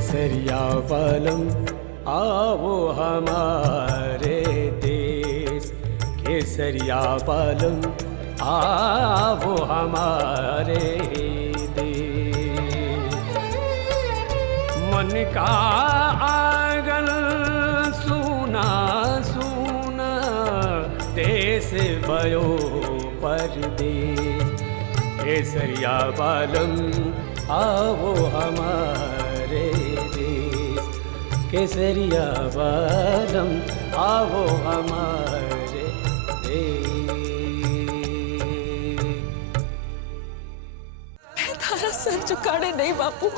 केसरिया बालम आओ हमारे देश, केसरिया बालम आओ हमारे देश। मन का आंगन सूना सूना, देश भयो परदेश। केसरिया बालम आओ हमारे देश, केसरिया बालम आओ हमारे देश। मैं तारा सर झुकाने नहीं बापू,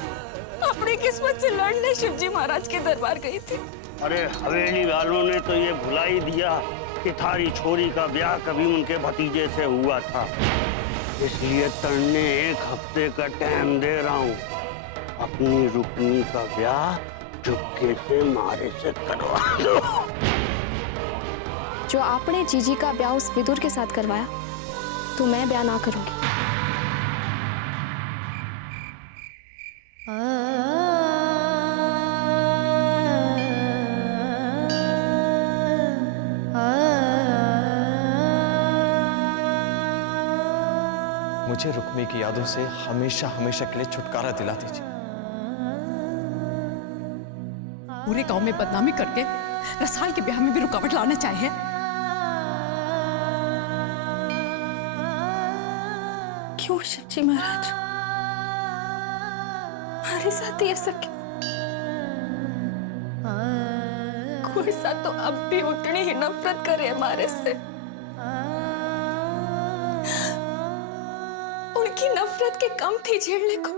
अपनी किस्मत से लड़ने शिवजी महाराज के दरबार गई थी। अरे हवेली वालों ने तो ये भुला ही दिया कि थारी छोरी का ब्याह कभी उनके भतीजे से हुआ था, इसलिए तड़ने 1 हफ्ते का टाइम दे रहा हूँ। अपनी रुक्मी का ब्याह चुपके से मारे से करवा दो। जो आपने जीजी का ब्याह उस विदुर के साथ करवाया, तो मैं ब्याह ना करूंगी। मुझे रुक्मी की यादों से हमेशा हमेशा के लिए छुटकारा दिला दीजिए। पूरे गांव में बदनामी करके रसाल के ब्याह में भी रुकावट लाना चाहे। क्यों शिवजी महाराज, हमारे साथ ये सब क्यों? कोई सा तो अब भी उतनी ही नफरत करे हमारे से। उनकी नफरत के कम थी झेलने को,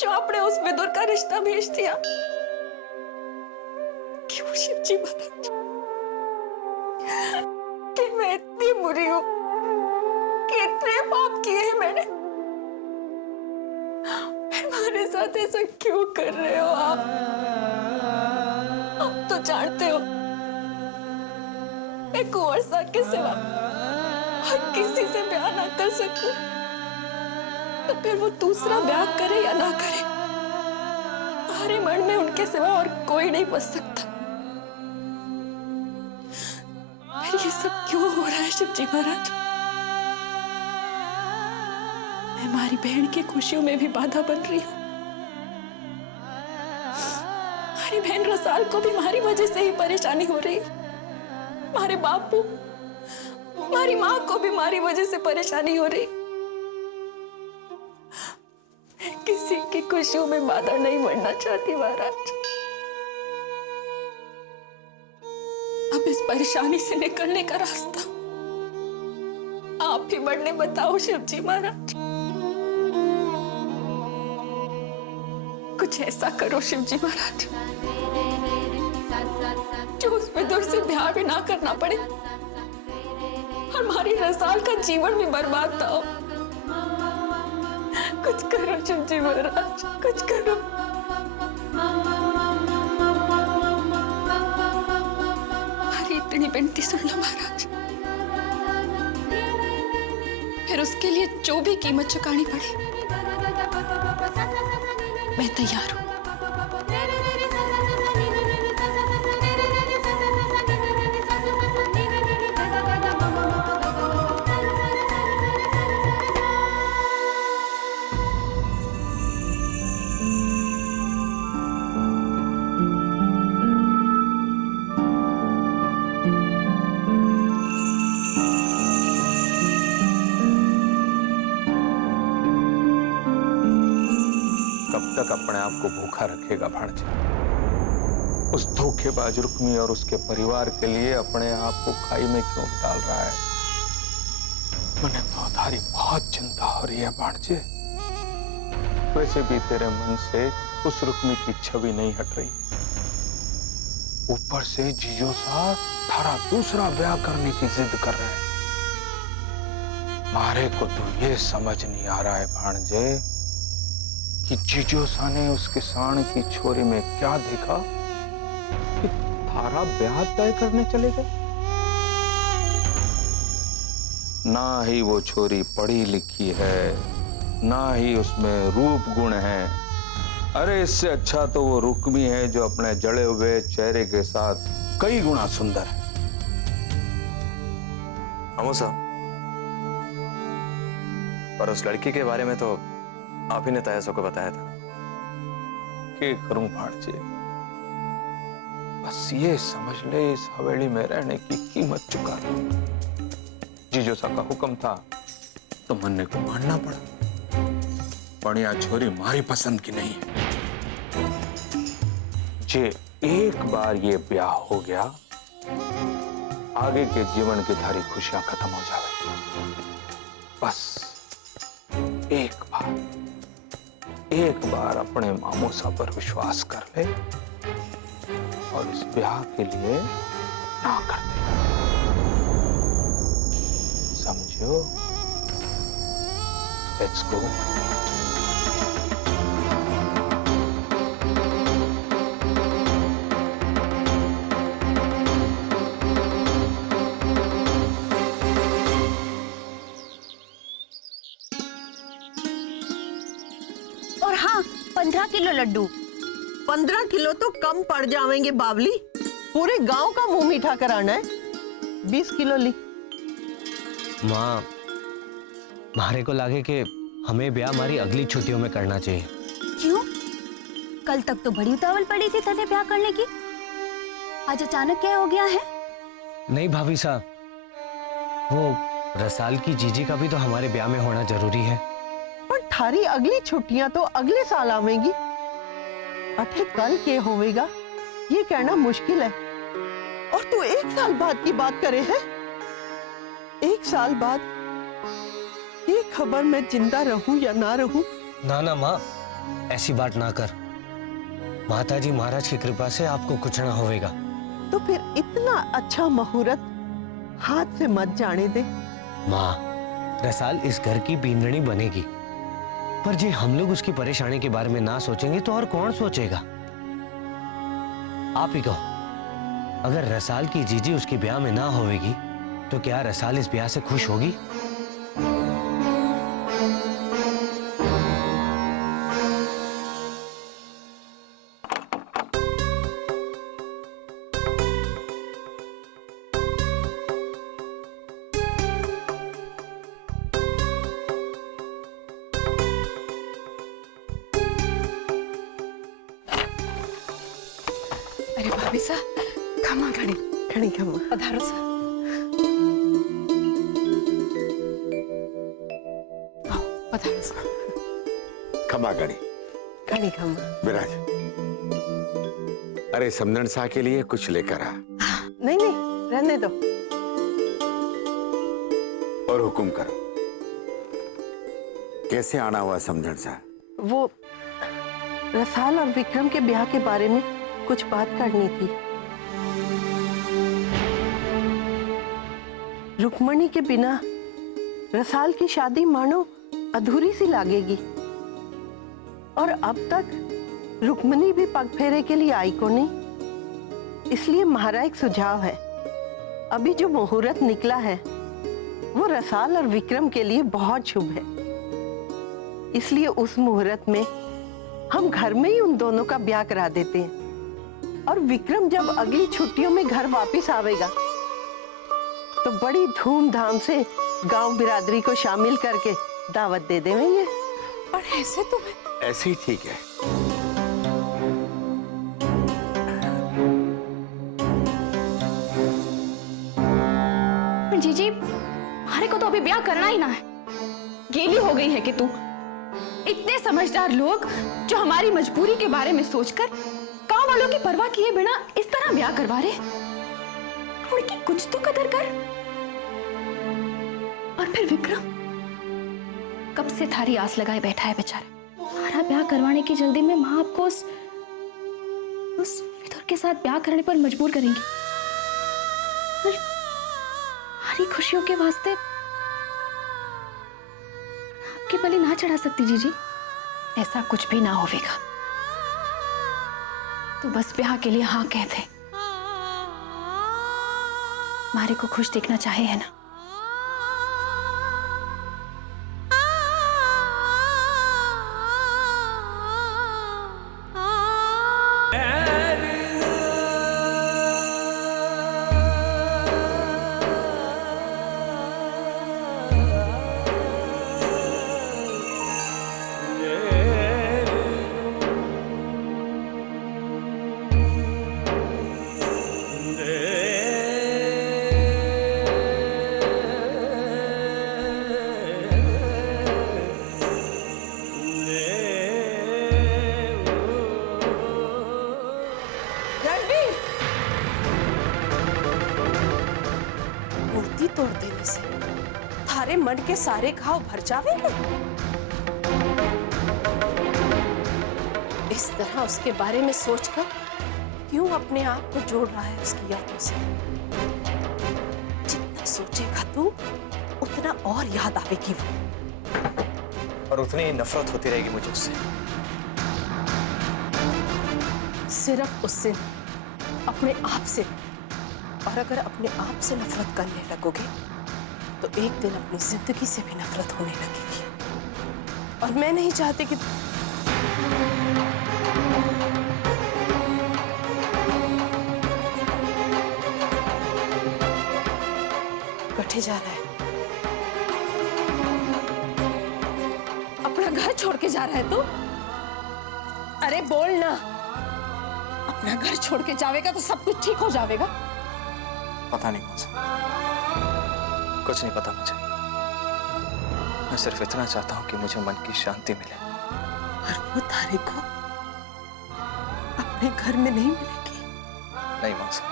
जो आपने उस विदुर का रिश्ता भेज दिया। क्यों शिवजी महाराज, कि मैं इतनी बुरी हूं कि इतने पाप किए हैं मैंने? हमारे साथ ऐसा क्यों कर रहे हो आप? आप तो जानते हो मैं कुंवर साहब के सिवा और किसी से ब्याह ना कर सकूं, तो फिर वो दूसरा ब्याह करे या ना करे, हमारे मन में उनके सिवा और कोई नहीं बच सकता। फिर ये सब क्यों हो रहा है शिवजी महाराज? मैं हमारी बहन की खुशियों में भी बाधा बन रही हूँ। हमारी बहन रसाल को भी हमारी वजह से ही परेशानी हो रही। हमारे बापू, हमारी माँ को भी हमारी वजह से परेशानी हो रही। मैं किसी की खुशियों में बाधा नहीं बनना चाहती महाराज। अब इस परेशानी से निकलने का रास्ता आप ही बढ़ने बताओ शिवजी महाराज। कुछ ऐसा करो शिवजी महाराज, जो उस विदुर से ब्याह भी ना करना पड़े और हमारी रसाल का जीवन भी बर्बाद ना हो। कुछ करो शिवजी महाराज, कुछ करो। हमारी इतनी विनती सुन लो महाराज, फिर उसके लिए जो भी कीमत चुकानी पड़े मैं तैयार हूं। तक अपने आप को भूखा रखेगा भाणजे? उस धोखेबाज रुक्मी और उसके परिवार के लिए अपने आप को खाई में क्यों डाल रहा है? मुझे तो तारी बहुत चिंता हो रही है भाणजे। वैसे भी तेरे मन से उस रुक्मी की छवि नहीं हट रही, ऊपर से जीजो सा थारा दूसरा ब्याह करने की जिद कर रहे हैं। मारे को तो ये समझ नहीं आ रहा है भाणजे कि जीजोसा ने उस किसान की छोरी में क्या देखा कि थारा ब्याह तय करने चले गए। ना ही वो छोरी पढ़ी लिखी है, ना ही उसमें रूप गुण है। अरे इससे अच्छा तो वो रुक्मी है जो अपने जड़े हुए चेहरे के साथ कई गुना सुंदर है। अमो साहब, पर उस लड़की के बारे में तो आप ही ने तयसो को बताया था। क्या करूं भाणजे, बस ये समझ ले इस हवेली में रहने की कीमत चुका। जीजो सा का हुक्म था तो मन्ने को मानना पड़ा, पर यह छोरी मारी पसंद की नहीं है। जे एक बार ये ब्याह हो गया, आगे के जीवन की थारी खुशियां खत्म हो जावे। बस एक बार अपने मामूसा पर विश्वास कर ले और इस ब्याह के लिए ना कर दे, समझो? Let's go. और हाँ, 15 किलो लड्डू। 15 किलो तो कम पड़ जाएंगे बावली, पूरे गांव का मुंह मीठा कराना है। 20 किलो ली। माँ, मारे को लागे कि हमें ब्याह हमारी अगली छुट्टियों में करना चाहिए। क्यों? कल तक तो बड़ी उतावल पड़ी थी तने ब्याह करने की, आज अचानक क्या हो गया है? नहीं भाभी साहब, वो रसाल की जीजी का भी तो हमारे ब्याह में होना जरूरी है। पर थारी अगली छुट्टियां तो अगले साल आवेंगी, अठे कल के होवेगा ये कहना मुश्किल है। और तू 1 साल बाद की बात करे है। 1 साल बाद ये खबर मैं जिंदा रहूं या ना रहूं। ना ना माँ, ऐसी बात ना कर। माता जी महाराज की कृपा से आपको कुछ ना होवेगा। तो फिर इतना अच्छा मुहूर्त हाथ से मत जाने दे। माँ, रसाल इस घर की बींदनी बनेगी, पर जे हम लोग उसकी परेशानी के बारे में ना सोचेंगे तो और कौन सोचेगा? आप ही कहो, अगर रसाल की जीजी उसके ब्याह में ना होवेगी तो क्या रसाल इस ब्याह से खुश होगी? अरे भाभी सा, खमा घड़ी खड़ी खमा। पधारो सा। आओ, पधारो सा। खमा गणी खड़ी खमा। विराज, अरे समझन शाह के लिए कुछ लेकर आ। नहीं नहीं, रहने दो। और हुक्म करो, कैसे आना हुआ समझन शाह? वो रसाल और विक्रम के ब्याह के बारे में कुछ बात करनी थी। रुक्मणी के बिना रसाल की शादी मानो अधूरी सी लागेगी, और अब तक रुक्मणी भी पग फेरे के लिए आई को नहीं। इसलिए हमारा एक सुझाव है, अभी जो मुहूर्त निकला है वो रसाल और विक्रम के लिए बहुत शुभ है। इसलिए उस मुहूर्त में हम घर में ही उन दोनों का ब्याह करा देते हैं, और विक्रम जब अगली छुट्टियों में घर वापस आवेगा तो बड़ी धूमधाम से गांव बिरादरी को शामिल करके दावत दे देंगे। और ऐसे तो ऐसे ही ठीक है। जीजी, हमारे को तो अभी ब्याह करना ही ना है। गेली हो गई है कि तू। इतने समझदार लोग जो हमारी मजबूरी के बारे में सोचकर गांव वालों की परवाह किए बिना इस तरह ब्याह करवा रहे, उनकी कुछ तो कदर कर। और फिर विक्रम कब से थारी आस लगाए बैठा है बेचारा। हमारा ब्याह करवाने की जल्दी में माँ आपको उस विदुर के साथ ब्याह करने पर मजबूर करेंगी। और हमारी खुशियों के वास्ते आपकी बलि ना चढ़ा सकती जीजी। ऐसा कुछ भी ना होवेगा। तो बस ब्याह के लिए हाँ कह दे। मारे को खुश देखना चाहे है ना। से थारे मन के सारे घाव भर जावेंगे। इस तरह उसके बारे में सोचकर क्यों अपने आप को जोड़ रहा है उसकी यादों से? जितना सोचेगा तू उतना और याद आवेगी वो, और उतनी ही नफरत होती रहेगी मुझे उससे। सिर्फ उससे, अपने आप से। और अगर अपने आप से नफरत करने लगोगे तो एक दिन अपनी जिंदगी से भी नफरत होने लगेगी। और मैं नहीं चाहती कि कटे जा रहा है, अपना घर छोड़ के जा रहा है तू? अरे बोल ना, अपना घर छोड़ के जावेगा तो सब कुछ ठीक हो जाएगा। पता नहीं कौन सा, कुछ नहीं पता मुझे। मैं सिर्फ इतना चाहता हूं कि मुझे मन की शांति मिले। और वो तारे को अपने घर में नहीं मिलेगी। नहीं मौसा,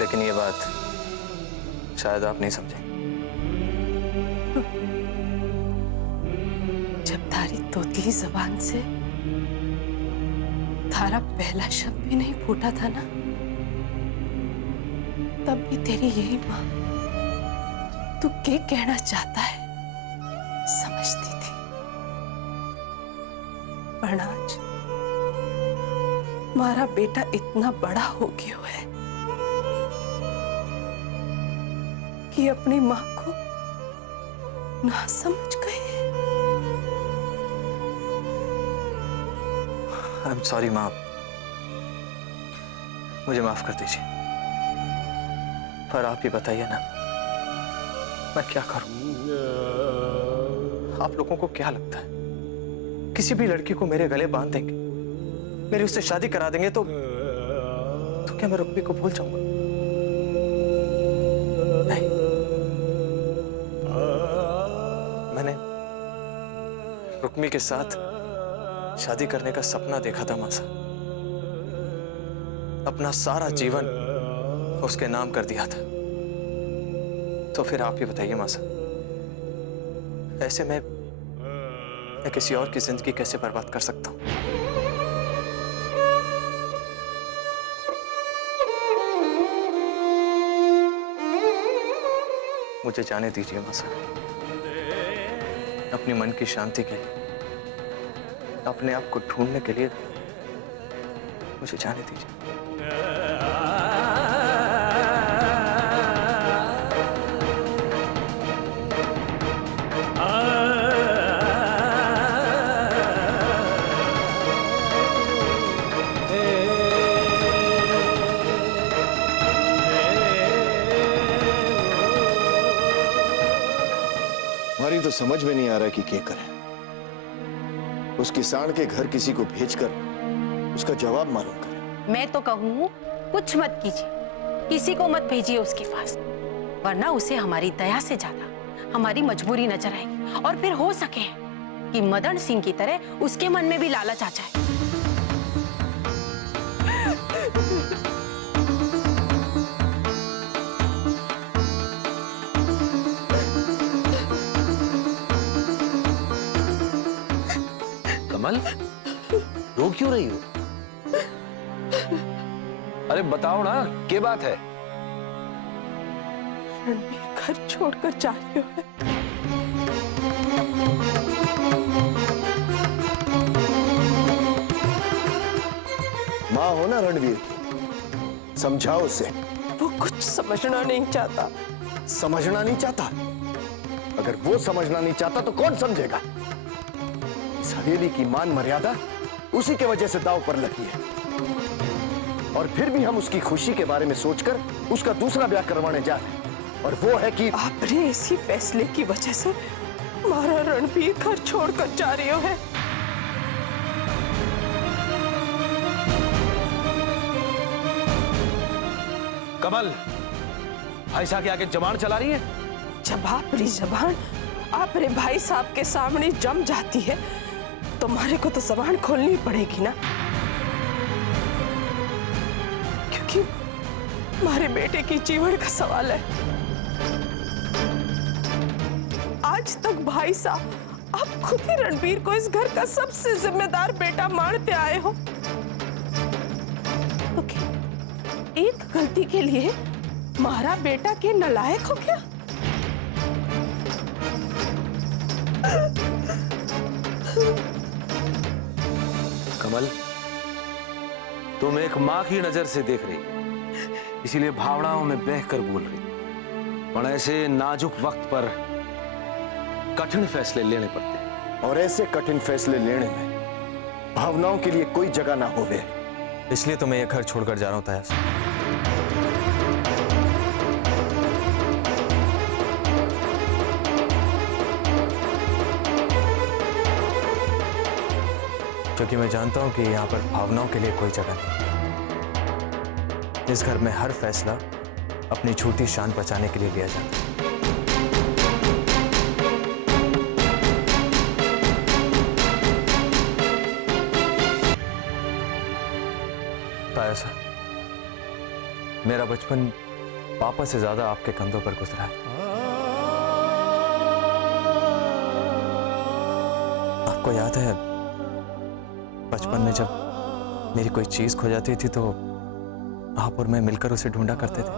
लेकिन ये बात शायद आप नहीं समझेंगे। जब तारी तोतली जबान से तारा पहला शब्द भी नहीं फूटा था ना, तब भी तेरी यही मां तू क्या कहना चाहता है समझती थी। पर आज हमारा बेटा इतना बड़ा हो गया है कि अपनी मां को ना समझ गए। आई एम सॉरी माँ, मुझे माफ कर दीजिए। पर आप ही बताइए ना, मैं क्या करूं? आप लोगों को क्या लगता है किसी भी लड़की को मेरे गले बांध देंगे, मेरी उससे शादी करा देंगे तो क्या मैं रुक्मी को भूल जाऊंगा? नहीं, मैंने रुक्मी के साथ शादी करने का सपना देखा था मासा। अपना सारा जीवन उसके नाम कर दिया था। तो फिर आप ही बताइए मासा, ऐसे मैं किसी और की जिंदगी कैसे बर्बाद कर सकता हूं? मुझे जाने दीजिए मासा, अपनी मन की शांति के लिए, अपने आप को ढूंढने के लिए मुझे जाने दीजिए। हमारी तो समझ में नहीं आ रहा कि क्या करें। उस किसान के घर किसी को भेजकर उसका जवाब मालूम करें। मैं तो कहूँ कुछ मत कीजिए, किसी को मत भेजिए उसके पास, वरना उसे हमारी दया से ज्यादा हमारी मजबूरी नजर आएगी। और फिर हो सके कि मदन सिंह की तरह उसके मन में भी लालच आ जाए। कमल, रो क्यों रही हो? अरे बताओ ना, क्या बात है? रणबीर घर छोड़कर जा रही है। माँ हो ना रणवीर की, समझाओ उसे। वो कुछ समझना नहीं चाहता। समझना नहीं चाहता? अगर वो समझना नहीं चाहता तो कौन समझेगा? इस हवेली की मान मर्यादा उसी के वजह से दांव पर लगी है। और फिर भी हम उसकी खुशी के बारे में सोचकर उसका दूसरा ब्याह करवाने जा रहे हैं। और वो है कि आपने इसी फैसले की वजह से हमारा रणबीर घर छोड़कर जा रही है। कमल, भाई साहब के आगे जबान चला रही है। जब आपकी जबान आपने भाई साहब के सामने जम जाती है तो हमारे को तो जबान खोलनी पड़ेगी ना, क्योंकि हमारे बेटे की जीवन का सवाल है। आज तक भाई साहब आप खुद ही रणबीर को इस घर का सबसे जिम्मेदार बेटा मानते आए हो, तो क्या एक गलती के लिए मारा बेटा के नालायक हो क्या? कमल, तुम एक माँ की नजर से देख रही, इसीलिए भावनाओं में बहकर बोल रही, पर ऐसे नाजुक वक्त पर कठिन फैसले लेने पड़ते हैं। और ऐसे कठिन फैसले लेने में भावनाओं के लिए कोई जगह ना होवे। इसलिए तो मैं ये घर छोड़कर जा रहा हूँ ताया साहब। क्योंकि मैं जानता हूं कि यहां पर भावनाओं के लिए कोई जगह नहीं। इस घर में हर फैसला अपनी झूठी शान बचाने के लिए लिया जाता है। ताया साहब, मेरा बचपन पापा से ज्यादा आपके कंधों पर गुजरा है। आपको याद है बचपन में जब मेरी कोई चीज खो जाती थी तो आप और मैं मिलकर उसे ढूंढा करते थे।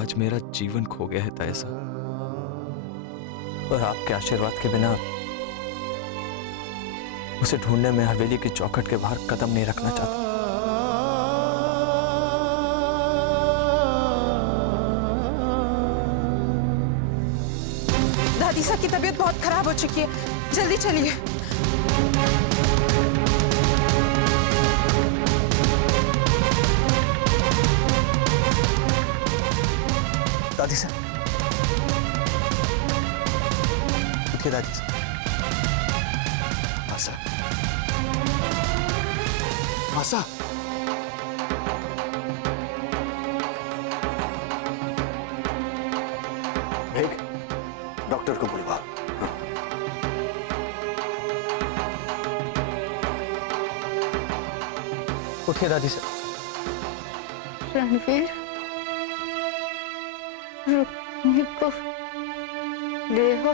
आज मेरा जीवन खो गया है ताया साहब, और आपके आशीर्वाद के बिना उसे ढूंढने में हवेली की चौखट के बाहर कदम नहीं रखना चाहता। दादी साहब की तबीयत बहुत खराब हो चुकी है, जल्दी चलिए। दादी साहब, उठिए दादी साहब। आशा, आशा, भेग डॉक्टर को बुलवा। उठिए दादी साहब। रणवीर, रुक्मिणी को ले हो।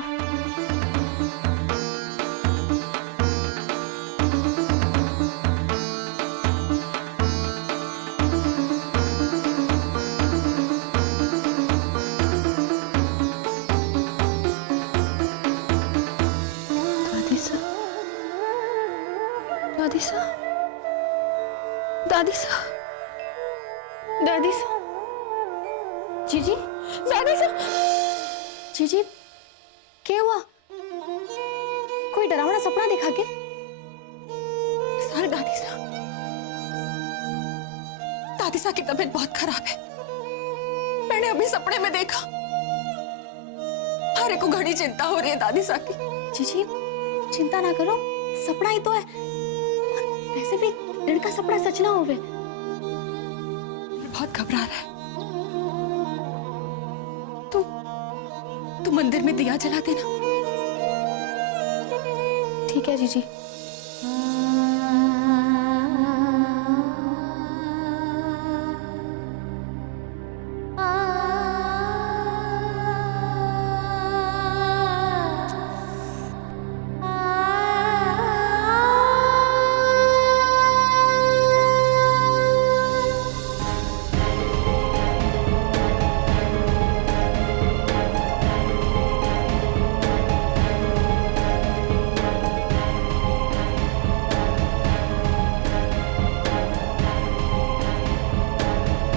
दादी साहब, दादी साहब, दादी साहब, जीजी, दादी साहब, जीजी, क्या हुआ? कोई डरावना सपना देखा के? सर दादी साहब, दादी साहब की तबीयत बहुत खराब है। मैंने अभी सपने में देखा। हरे को घनी चिंता हो रही है दादी साहब की। जीजी, चिंता ना करो, सपना ही तो है। वैसे भी लड़का सपना सच ना होवे। बहुत घबरा रहा है। तू मंदिर में दिया जला देना। ठीक है जीजी।